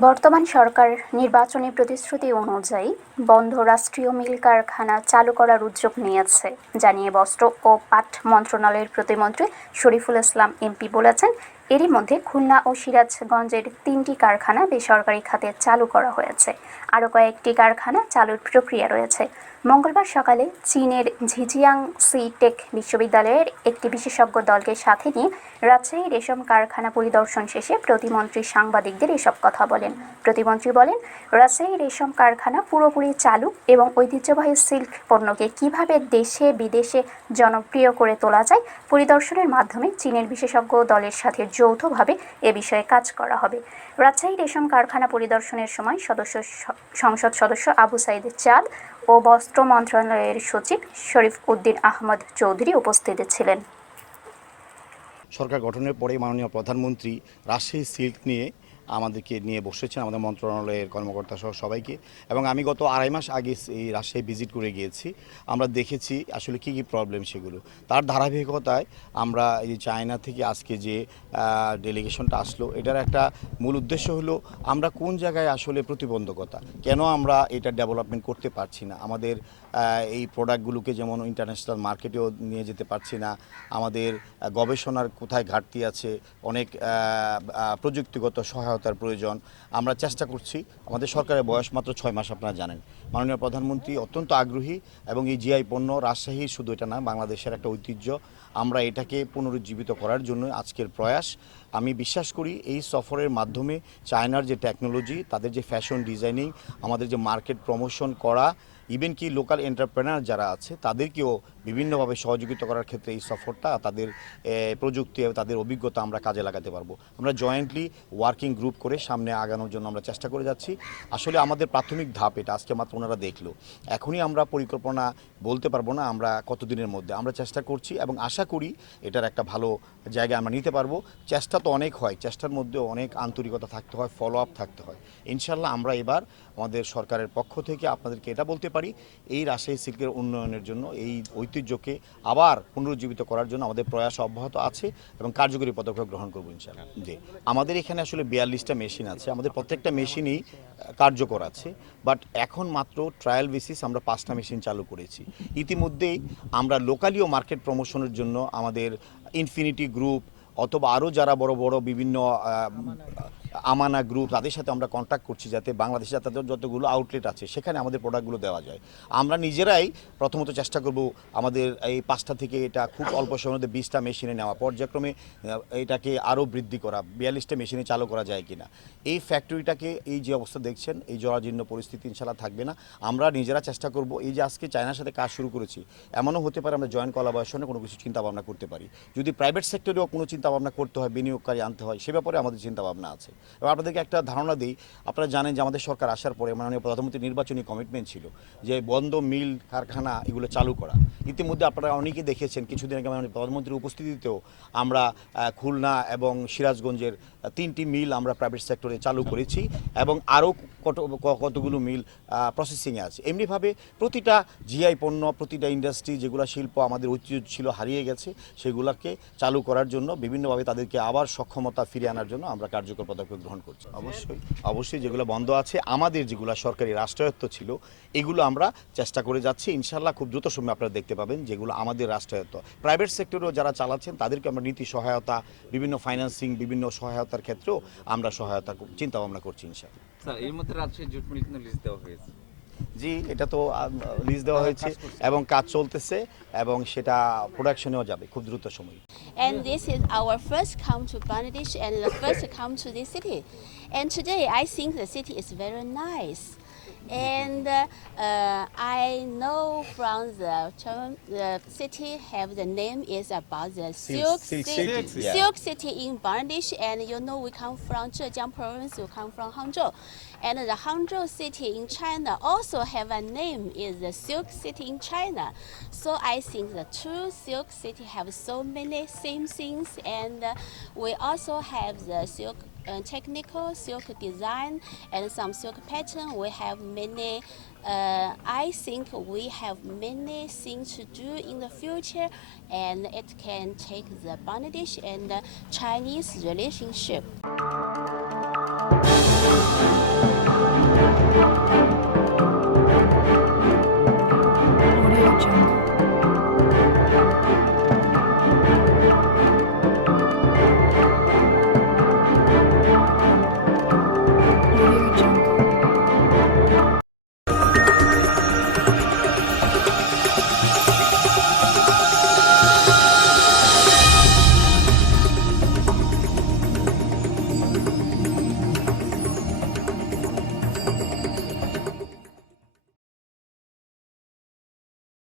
বর্তমান সরকার নির্বাচনী প্রতিশ্রুতি অনুযায়ী বন্ধ রাষ্ট্রীয় মিল কারখানা চালু করার উদ্যোগ নিয়েছে জানিয়ে বস্ত্র ও পাট মন্ত্রণালয়ের প্রতিমন্ত্রী শরীফুল ইসলাম এমপি বলেছেন, এরই মধ্যে খুলনা ও সিরাজগঞ্জের 3টি কারখানা বেসরকারি খাতে চালু করা হয়েছে। আরও কয়েকটি কারখানা চালুর প্রক্রিয়া রয়েছে। মঙ্গলবার সকালে চীনের ঝিজিয়াংসি টেক বিশ্ববিদ্যালয়ের একটি বিশেষজ্ঞ দলকে সাথে নিয়ে রাজশাহী রেশম কারখানা পরিদর্শন শেষে প্রতিমন্ত্রী সাংবাদিকদের এসব কথা বলেন। প্রতিমন্ত্রী বলেন, রাজশাহী রেশম কারখানা পুরোপুরি চালু এবং ঐতিহ্যবাহী সিল্ক পণ্যকে কীভাবে দেশে বিদেশে জনপ্রিয় করে তোলা যায় পরিদর্শনের মাধ্যমে চীনের বিশেষজ্ঞ দলের সাথে যৌথভাবে এ বিষয়ে কাজ করা হবে। রাজশাহী রেশম কারখানা পরিদর্শনের সময় সংসদ সদস্য আবু সাইদ চাঁদ ও বস্ত্র মন্ত্রণালয়ের সচিব শরীফ উদ্দিন আহমদ চৌধুরী উপস্থিত ছিলেন। সরকার গঠনের পরে মাননীয় প্রধানমন্ত্রী রাজশাহী সিল্ক নিয়ে আমাদেরকে নিয়ে বসেছেন, আমাদের মন্ত্রণালয়ের কর্মকর্তা সহ সবাইকে। এবং আমি গত 2.5 মাস আগে এই রাজশাহী ভিজিট করে গিয়েছি। আমরা দেখেছি আসলে কী কী প্রবলেম সেগুলো। তার ধারাবাহিকতায় আমরা এই চায়না থেকে আজকে যে ডেলিগেশনটা আসলো, এটার একটা মূল উদ্দেশ্য হলো আমরা কোন জায়গায় আসলে প্রতিবন্ধকতা, কেন আমরা এটা ডেভেলপমেন্ট করতে পারছি না, আমাদের এই প্রোডাক্টগুলোকে যেমন ইন্টারন্যাশনাল মার্কেটেও নিয়ে যেতে পারছি না, আমাদের গবেষণার কোথায় ঘাটতি আছে, অনেক প্রযুক্তিগত সহায়তার প্রয়োজন। আমরা চেষ্টা করছি। আমাদের সরকারের বয়স মাত্র 6 মাস, আপনারা জানেন। মাননীয় প্রধানমন্ত্রী অত্যন্ত আগ্রহী এবং এই জিআই পণ্য রাজশাহীর শুধু এটা না, বাংলাদেশের একটা ঐতিহ্য। আমরা এটাকে পুনরুজ্জীবিত করার জন্য আজকের প্রয়াস। আমি বিশ্বাস করি এই সফরের মাধ্যমে চায়নার যে টেকনোলজি, তাদের যে ফ্যাশন ডিজাইনিং, আমাদের যে মার্কেট প্রমোশন করা, ইভেন কি লোকাল এন্টারপ্রেনার যারা আছে তাদেরকেও বিভিন্নভাবে সহযোগিতা করার ক্ষেত্রে এই সফরটা, তাদের প্রযুক্তি, তাদের অভিজ্ঞতা আমরা কাজে লাগাতে পারবো। আমরা জয়েন্টলি ওয়ার্কিং গ্রুপ করে সামনে আগানোর জন্য আমরা চেষ্টা করে যাচ্ছি। আসলে আমাদের প্রাথমিক ধাপ এটা, আজকে মাত্র ওনারা দেখলো। এখনই আমরা পরিকল্পনা বলতে পারবো না আমরা কতদিনের মধ্যে। আমরা চেষ্টা করছি এবং আশা করি এটার একটা ভালো জায়গায় আমরা নিতে পারবো। চেষ্টা তো অনেক হয়, চেষ্টার মধ্যে অনেক আন্তরিকতা থাকতে হয়, ফলো আপ থাকতে হয়। ইনশাল্লাহ আমরা এবার আমাদের সরকারের পক্ষ থেকে আপনাদেরকে এটা বলতে পারি, এই রাজশাহী সিল্কের উন্নয়নের জন্য, এই ঐতিহ্যকে আবার পুনরুজ্জীবিত করার জন্য আমাদের প্রয়াস অব্যাহত আছে এবং কার্যকরী পদক্ষেপ গ্রহণ করবো ইনশাআল্লাহ। জি, আমাদের এখানে আসলে 42টা মেশিন আছে, আমাদের প্রত্যেকটা মেশিনই কার্যকর আছে। বাট এখন মাত্র ট্রায়াল বেসিস আমরা 5টা মেশিন চালু করেছি। ইতিমধ্যেই আমরা লোকালিও মার্কেট প্রমোশনের জন্য আমাদের ইনফিনিটি গ্রুপ অথবা আরও যারা বড় বড় বিভিন্ন আমানা গ্রুপ, তাদের সাথে আমরা কন্ট্যাক্ট করছি যাতে বাংলাদেশে তাদের যতগুলো আউটলেট আছে সেখানে আমাদের প্রোডাক্টগুলো দেওয়া যায়। আমরা নিজেরাই প্রথমত চেষ্টা করব আমাদের এই 5টা থেকে এটা খুব অল্প সময়ের মধ্যে 20টা মেশিনে নেওয়া, পর্যায়ক্রমে এটাকে আরও বৃদ্ধি করা, 42টা মেশিনে চালু করা যায় কিনা। এই ফ্যাক্টরিটাকে এই যে অবস্থা দেখছেন, এই জরাজীর্ণ পরিস্থিতি ইনশাল্লাহ থাকবে না। আমরা নিজেরা চেষ্টা করব, এই যে আজকে চায়নার সাথে কাজ শুরু করেছি, এমনও হতে পারে আমরা জয়েন্ট কোলাবোরেশনে কোনো কিছু চিন্তাভাবনা করতে পারি। যদি প্রাইভেট সেক্টরেও কোনো চিন্তাভাবনা করতে হয়, বিনিয়োগকারী আনতে হয়, সে ব্যাপারে আমাদের চিন্তাভাবনা আছে। এবং আপনাদেরকে একটা ধারণা দিই, আপনারা জানেন যে আমাদের সরকার আসার পরে মাননীয় প্রধানমন্ত্রীর নির্বাচনী কমিটমেন্ট ছিল যে বন্ধ মিল কারখানা এগুলো চালু করা। ইতিমধ্যে আপনারা অনেকেই দেখেছেন, কিছুদিন আগে মাননীয় প্রধানমন্ত্রীর উপস্থিতিতেও আমরা খুলনা এবং সিরাজগঞ্জের 3টি মিল আমরা প্রাইভেট সেক্টরে চালু করেছি এবং আরও কতগুলো মিল প্রসেসিংয়ে আছে। এমনিভাবে প্রতিটা জিআই পণ্য, প্রতিটা ইন্ডাস্ট্রি, যেগুলো শিল্প আমাদের ঐতিহ্য ছিল, হারিয়ে গেছে, সেগুলোকে চালু করার জন্য বিভিন্নভাবে তাদেরকে আবার সক্ষমতা ফিরিয়ে আনার জন্য আমরা কার্যকর পদক্ষেপ গ্রহণ করছি। অবশ্যই যেগুলো বন্ধ আছে, আমাদের যেগুলো সরকারি রাষ্ট্রায়ত্ত ছিল, এগুলো আমরা চেষ্টা করে যাচ্ছি। ইনশাল্লাহ খুব দ্রুত সময় আপনারা দেখতে পাবেন যেগুলো আমাদের রাষ্ট্রায়ত্ত। প্রাইভেট সেক্টরেও যারা চালাচ্ছেন তাদেরকে আমরা নীতি সহায়তা, বিভিন্ন ফাইন্যান্সিং, বিভিন্ন সহায়তার ক্ষেত্রেও আমরা সহায়তা চিন্তা ভাবনা করছি ইনশাল্লাহ। স্যার, এর মধ্যে রাজশাহী জুট মিল কিন্তু লিস্ট দেওয়া হয়েছে। জি, এটা তো লিজ দেওয়া হয়েছে এবং কাজ চলতেছে এবং সেটা প্রোডাকশনেও যাবে খুব দ্রুত সময়। And this is our first come to Bangladesh and the first come to this city. And today I think the city is very nice. And I know from the city have the name is about the Silk City in Bangladesh, and you know we come from Zhejiang province, we come from Hangzhou, and the Hangzhou city in China also have a name is the Silk City in China. So I think the two Silk City have so many same things, and we also have the silk technical silk design and some silk pattern. We have many I think we have many things to do in the future, and it can take the Bangladesh and the Chinese relationship.